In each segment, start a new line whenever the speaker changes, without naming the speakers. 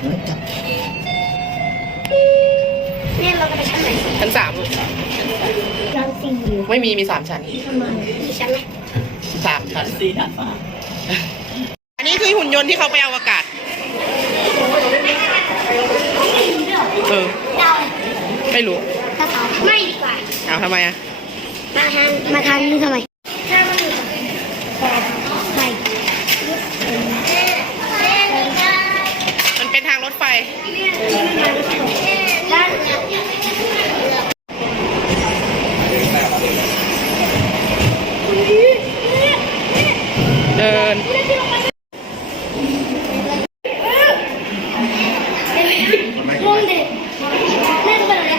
เนี่ยเราจะไปชั้นไหน
ชั้นสามลูก
ชั้นสี่
ไม่มีมีสามชั้น
ประมาณกี่ชั้นไหม
สามชั้น
สี่ดาดฟ้า
อันนี้คือหุ่นยนต์ที่เขาไปอวกาศเออ
เดา
ไม่รู้
ภาษาไม่ดีกว่า
เอาทำไมอะ
มาทางมาทางนี้ทำไมถ้ามันอยู่แต่ไม่
มันเป็นทางร ถไฟ
ด้าน
เดิน
งงเด็กแม่จะเป็นอะไร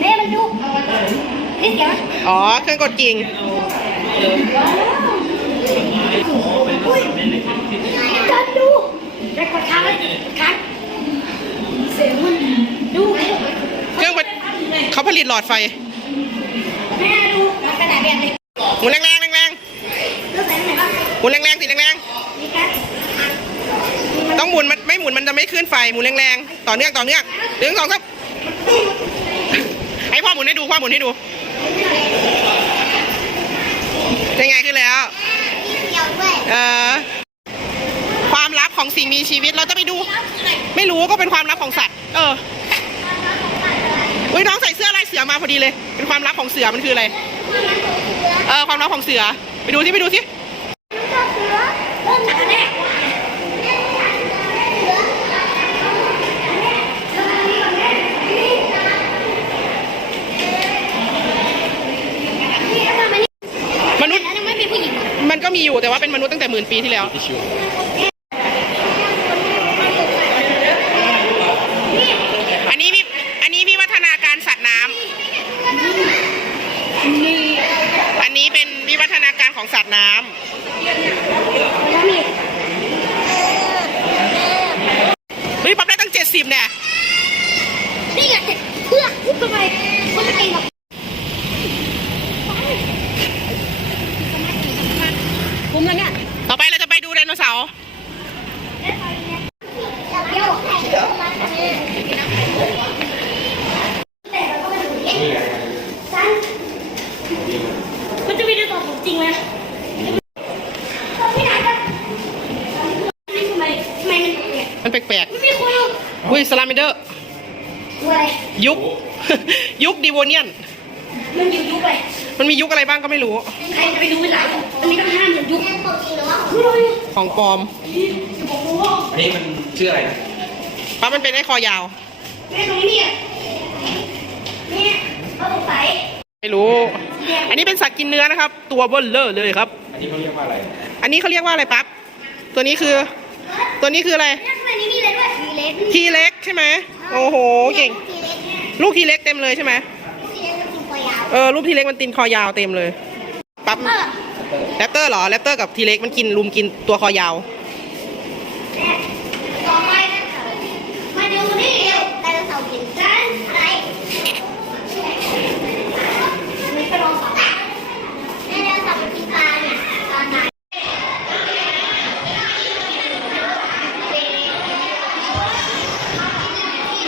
แม่มันดูนี่เสียง
อ๋อ เครื่องกดกิ่ง
กันดูแต่กดค้างเลยค้างเสียงมันดู
เครื่องมันเขาผลิตหลอดไฟ
แม่ดูมันกระดาษแบบนี้
หมุนแรงๆแรง
แล้วใส่ไหนบ้าง
ๆหมุนแรงๆสิแรง
นี่ครับ
ๆต้องหมุนมันไม่หมุนมันจะไม่ขึ้นไฟหมุนแรงๆต่อเนื่องต่อเนื่องหนึ่งสองสามให้พ่อหมุนให้ดูพ่อหมุนให้ดูเป็นไงขึ้นแล้ว
เอ
อความลับของสิ่งมีชีวิตเราจะไปดู ไม่รู้ก็เป็นความลับของสัตว์ เอออุ้ยน้องใส่เสื้อลายเสือมาพอดีเลย เป็นความลับของเสือมันคืออะไรเออความลับของเสือ ไปดูที่ไปดูที่
เสือ มันก็
มีอยู่แต่ว่าเป็นมนุษย์ตั้งแต่หมื่นปีที่แล้วอันนี้วิอันนี้วิวัฒนาการสัตว์น้ำอันนี้เป็นวิวัฒนาการของสัตว์น้ำ
แล้วมี
เฮ้ยปั๊บได้ตั้งเจ็ดสิบเนี่ย
นี่ไงเพื่อพูดทำไมคนละเก่งหรอก ผมแล้วเนี่ย
ต่อไปเราจะไปดูไดโนเสาร์
เดี๋ยวมันจะมีในตัวผมจริงไหมพี่นัททำไมทำไมมันเนี่ย
มันแปลก
ไม่มีคนเอา
ๆ อุ้ยสลามิเดอร์
อะไร
ยุค ยุคดิโวเนียน
มันอยู่ยุคไป
มันมียุคอะไรบ้างก็ไม่รู้
ใครจะไปรู้เวลาอันนี้ต้องห้ามอย่างยุคจริงหรือว่า
ของปลอม
อันนี้มันชื่ออะไรนะ
ปั๊บมันเป็นไอ้คอยาว
แม่ตรงนี้เนี่ยเนี่ยเขาสงสัย
ไม่รู้ อันนี้เป็นสัตว์กินเนื้อนะครับ ตัวเบลเลอร์เลยครับ
อันนี้เขาเรียกว่าอะไร
อันนี้เขาเรียกว่าอะไรปั๊บ ตัวนี้คือ ตัวนี้คืออะไร
เนี่ยทำไมนี่มีอะไรด้วยมีเล็ก
ทีเล็กใช่ไหม โอ้โห เก่ง
ทีเล็กเนี่ย
ลูกทีเล็กเต็มเลยใช่ไหม เออรูปทีเล็กมันตินคอยาวเต็มเลยปั๊บ
เออ
แรปเตอร์เหรอแรปเตอร์กับทีเล็กมันกินรุมกินตัวคอยาว
เ